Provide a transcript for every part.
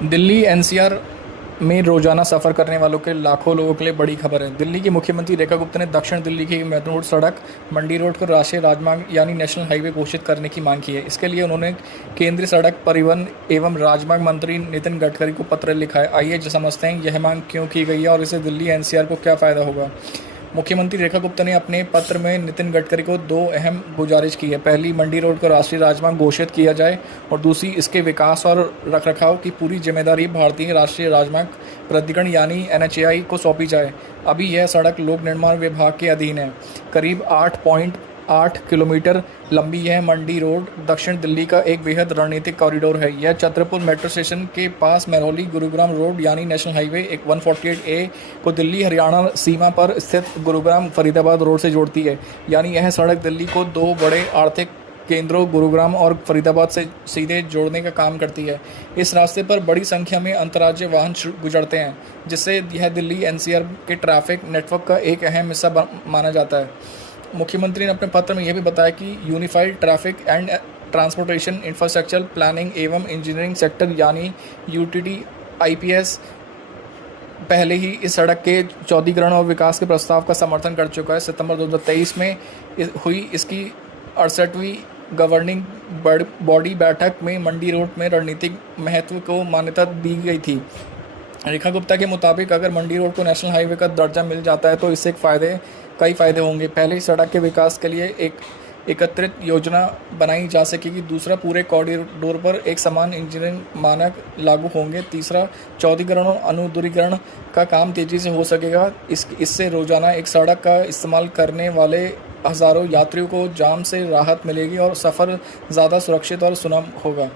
Delhi NCR में रोजाना सफर करने वालों के लाखों लोगों के लिए बड़ी खबर है। दिल्ली की मुख्यमंत्री रेखा गुप्ता ने दक्षिण दिल्ली की मेट्रो रोड सड़क मंडी रोड को राष्ट्रीय राजमार्ग यानी नेशनल हाईवे घोषित करने की मांग की है। इसके लिए उन्होंने केंद्रीय सड़क परिवहन एवं राजमार्ग मंत्री नितिन गडकरी को पत्र लिखा है। आइए समझते हैं यह मांग क्यों की गई है और इससे दिल्ली एनसीआर को क्या फायदा होगा। मुख्यमंत्री रेखा गुप्ता ने अपने पत्र में नितिन गडकरी को दो अहम गुजारिश की है। पहली, मंडी रोड को राष्ट्रीय राजमार्ग घोषित किया जाए और दूसरी, इसके विकास और रखरखाव की पूरी जिम्मेदारी भारतीय राष्ट्रीय राजमार्ग प्राधिकरण यानी एनएचएआई को सौंपी जाए। अभी यह सड़क लोक निर्माण विभाग के अधीन है। करीब 8.8 किलोमीटर लंबी यह मंडी रोड दक्षिण दिल्ली का एक बेहद रणनीतिक कॉरिडोर है। यह छतरपुर मेट्रो स्टेशन के पास महरौली गुरुग्राम रोड यानी नेशनल हाईवे 148A को दिल्ली हरियाणा सीमा पर स्थित गुरुग्राम फरीदाबाद रोड से जोड़ती है। यानी यह सड़क दिल्ली को दो बड़े आर्थिक केंद्रों गुरुग्राम और फरीदाबाद से सीधे जोड़ने का काम करती है। इस रास्ते पर बड़ी संख्या में अंतर्राज्यीय वाहन गुजरते हैं, जिससे यह दिल्ली एनसीआर के ट्रैफिक नेटवर्क का एक अहम हिस्सा माना जाता है। मुख्यमंत्री ने अपने पत्र में यह भी बताया कि unified traffic and transportation infrastructure planning एवं इंजीनियरिंग सेक्टर यानी यूटीटी आईपीएस पहले ही इस सड़क के चौड़ीकरण और विकास के प्रस्ताव का समर्थन कर चुका है। सितंबर 2023 में हुई इसकी 68वीं गवर्निंग बॉडी बैठक में मंडी रोड में रणनीतिक महत्व को मान्यता दी गई थी। रेखा गुप्ता के मुताबिक अगर मंडी रोड को नेशनल हाईवे का दर्जा मिल जाता है तो इससे कई फायदे होंगे। पहले, इस सड़क के विकास के लिए एक एकत्रित योजना बनाई जा सकेगी। दूसरा, पूरे कॉरिडोर पर एक समान इंजीनियरिंग मानक लागू होंगे। तीसरा, चौड़ीकरण और अनुद्रीकरण का काम तेजी से हो सकेगा। इससे रोजाना एक सड़क का इस्तेमाल करने वाले हज़ारों यात्रियों को जाम से राहत मिलेगी और सफ़र ज़्यादा सुरक्षित और सुगम होगा।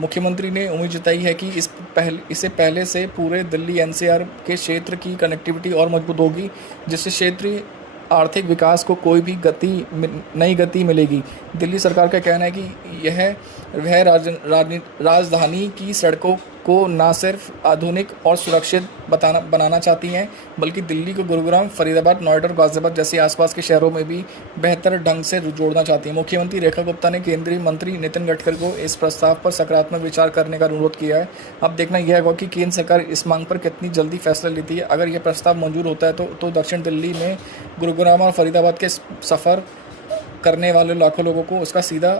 मुख्यमंत्री ने उम्मीद जताई है कि इससे पहले से पूरे दिल्ली एनसीआर के क्षेत्र की कनेक्टिविटी और मजबूत होगी, जिससे क्षेत्रीय आर्थिक विकास को कोई भी नई गति मिलेगी। दिल्ली सरकार का कहना है कि वह राजधानी की सड़कों को न सिर्फ आधुनिक और सुरक्षित बनाना चाहती हैं, बल्कि दिल्ली को गुरुग्राम, फरीदाबाद, नोएडा और गाजियाबाद जैसे आसपास के शहरों में भी बेहतर ढंग से जोड़ना चाहती हैं। मुख्यमंत्री रेखा गुप्ता ने केंद्रीय मंत्री नितिन गडकरी को इस प्रस्ताव पर सकारात्मक विचार करने का अनुरोध किया है। अब देखना यह होगा कि केंद्र सरकार इस मांग पर कितनी जल्दी फैसला लेती है। अगर यह प्रस्ताव मंजूर होता है तो दक्षिण दिल्ली में गुरुग्राम और फरीदाबाद के सफ़र करने वाले लाखों लोगों को उसका सीधा